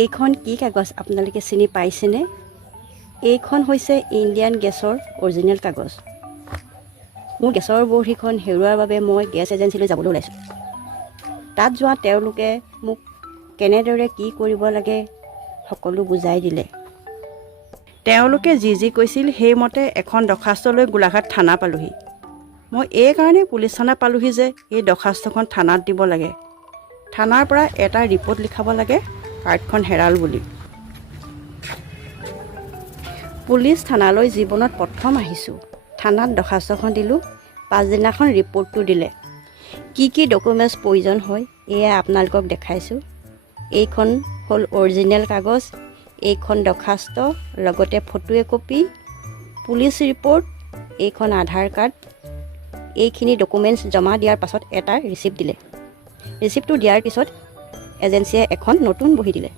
এইখন কি কাগজ আপোনালোকে চিনি পাইছেনে? এইখন হৈছে ইণ্ডিয়ান গেছৰ অৰিজিনেল কাগজ। মোৰ গেছৰ বহীখন হেৰুৱাৰ বাবে মই গেছ এজেঞ্চিলৈ যাবলৈ ওলাইছোঁ। তাত যোৱা তেওঁলোকে মোক কেনেদৰে কি কৰিব লাগে সকলো বুজাই দিলে। তেওঁলোকে যি কৈছিল সেইমতে এখন দৰখাস্ত লৈ গোলাঘাট থানা পালোহি। মই এইকাৰণে পুলিচ থানা পালোহি যে এই দৰখাস্তখন থানাত দিব লাগে। থানাৰ পৰা এটা ৰিপৰ্ট লিখাব লাগে কাৰ্ডখন হেৰাল বুলি। পুলিচ থানালৈ জীৱনত প্ৰথম আহিছোঁ। থানাত দৰখাস্তখন দিলোঁ, পাছদিনাখন ৰিপৰ্টটো দিলে। কি ডকুমেণ্টছ প্ৰয়োজন হয় এয়া আপোনালোকক দেখাইছোঁ। এইখন হ'ল অৰিজিনেল কাগজ, এইখন দৰখাস্ত, লগতে ফটো একপি, পুলিচ ৰিপৰ্ট, এইখন আধাৰ কাৰ্ড। এইখিনি ডকুমেণ্টছ জমা দিয়াৰ পাছত এটা ৰিচিপ্ট দিলে। ৰিচিপ্টটো দিয়াৰ পিছত এজেঞ্চিয়ে এখন নতুন বহী দিলে।